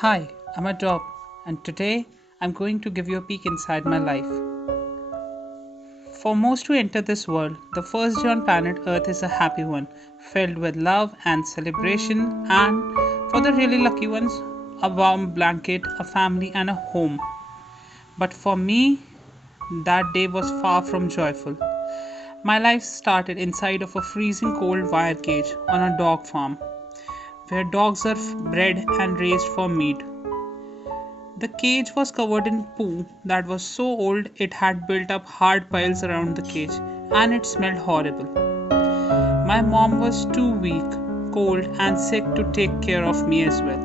Hi, I'm Adob, and today I'm going to give you a peek inside my life. For most who enter this world, the first day on planet Earth is a happy one, filled with love and celebration, and for the really lucky ones, a warm blanket, a family, and a home. But for me, that day was far from joyful. My life started inside of a freezing cold wire cage on a dog farm, where dogs are bred and raised for meat. The cage was covered in poo that was so old it had built up hard piles around the cage, and it smelled horrible. My mom was too weak, cold, and sick to take care of me as well.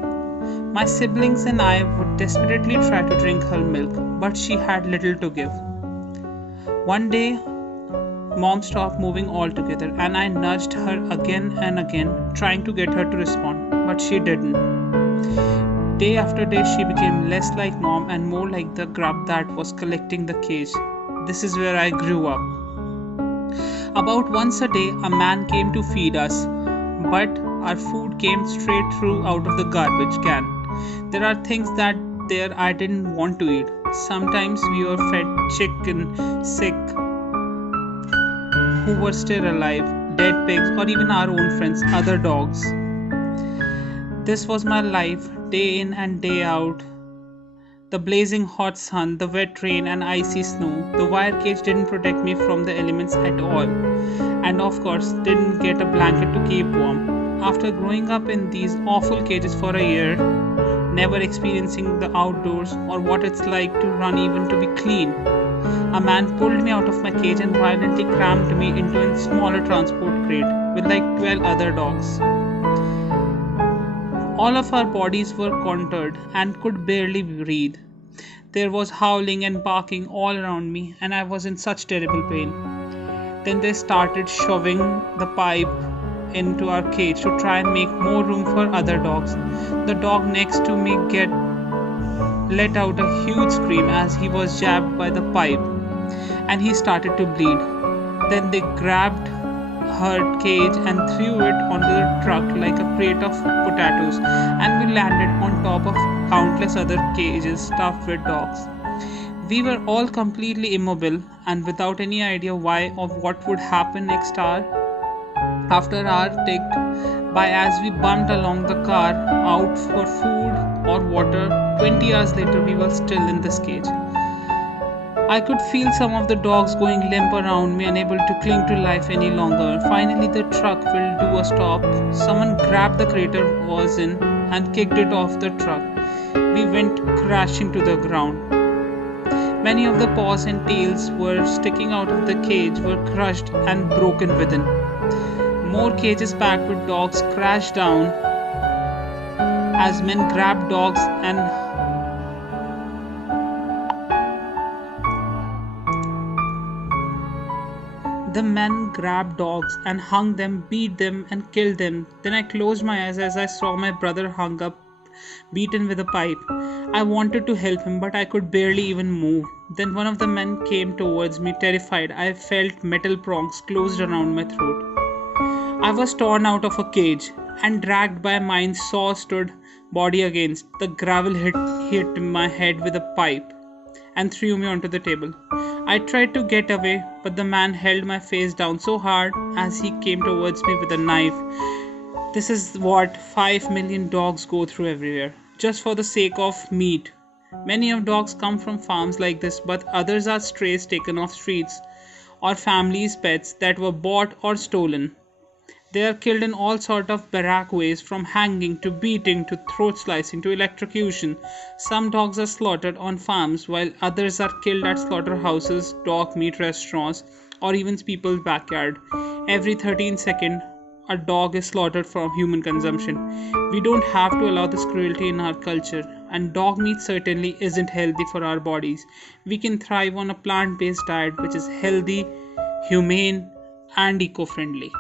My siblings and I would desperately try to drink her milk, but she had little to give. One day, mom stopped moving altogether, and I nudged her again and again, trying to get her to respond, but she didn't. Day after day, she became less like mom and more like the grub that was collecting the cage. This is where I grew up. About once a day, a man came to feed us, but our food came straight through out of the garbage can. There are things that there I didn't want to eat. Sometimes we were fed chicken, sick, who were still alive, dead pigs, or even our own friends, other dogs. This was my life, day in and day out. The blazing hot sun, the wet rain, and icy snow. The wire cage didn't protect me from the elements at all. And of course, didn't get a blanket to keep warm. After growing up in these awful cages for a year, never experiencing the outdoors or what it's like to run even to be clean, a man pulled me out of my cage and violently crammed me into a smaller transport crate with like 12 other dogs. All of our bodies were contoured and could barely breathe. There was howling and barking all around me, and I was in such terrible pain. Then they started shoving the pipe into our cage to try and make more room for other dogs. The dog next to me get let out a huge scream as he was jabbed by the pipe, and he started to bleed. Then they grabbed her cage and threw it onto the truck like a crate of potatoes, and we landed on top of countless other cages stuffed with dogs. We were all completely immobile and without any idea why or what would happen next hour. After hour ticked by as we bumped along the car out for food or water. 20 hours later, we were still in this cage. I could feel some of the dogs going limp around me, unable to cling to life any longer. Finally, the truck will do a stop. Someone grabbed the crate I was in and kicked it off the truck. We went crashing to the ground. Many of the paws and tails were sticking out of the cage were crushed and broken within. More cages packed with dogs crashed down as men grabbed dogs and the men grabbed dogs and hung them, beat them, and killed them. Then I closed my eyes as I saw my brother hung up, beaten with a pipe. I wanted to help him, but I could barely even move. Then one of the men came towards me, terrified. I felt metal prongs closed around my throat. I was torn out of a cage and dragged by my saw-stood body against the gravel. Hit my head with a pipe and threw me onto the table. I tried to get away, but the man held my face down so hard as he came towards me with a knife. This is what 5 million dogs go through everywhere, just for the sake of meat. Many of dogs come from farms like this, but others are strays taken off streets or families' pets that were bought or stolen. They are killed in all sorts of barrack ways, from hanging to beating to throat slicing to electrocution. Some dogs are slaughtered on farms while others are killed at slaughterhouses, dog meat restaurants, or even people's backyard. Every 13 seconds, a dog is slaughtered for human consumption. We don't have to allow this cruelty in our culture, and dog meat certainly isn't healthy for our bodies. We can thrive on a plant-based diet which is healthy, humane, and eco-friendly.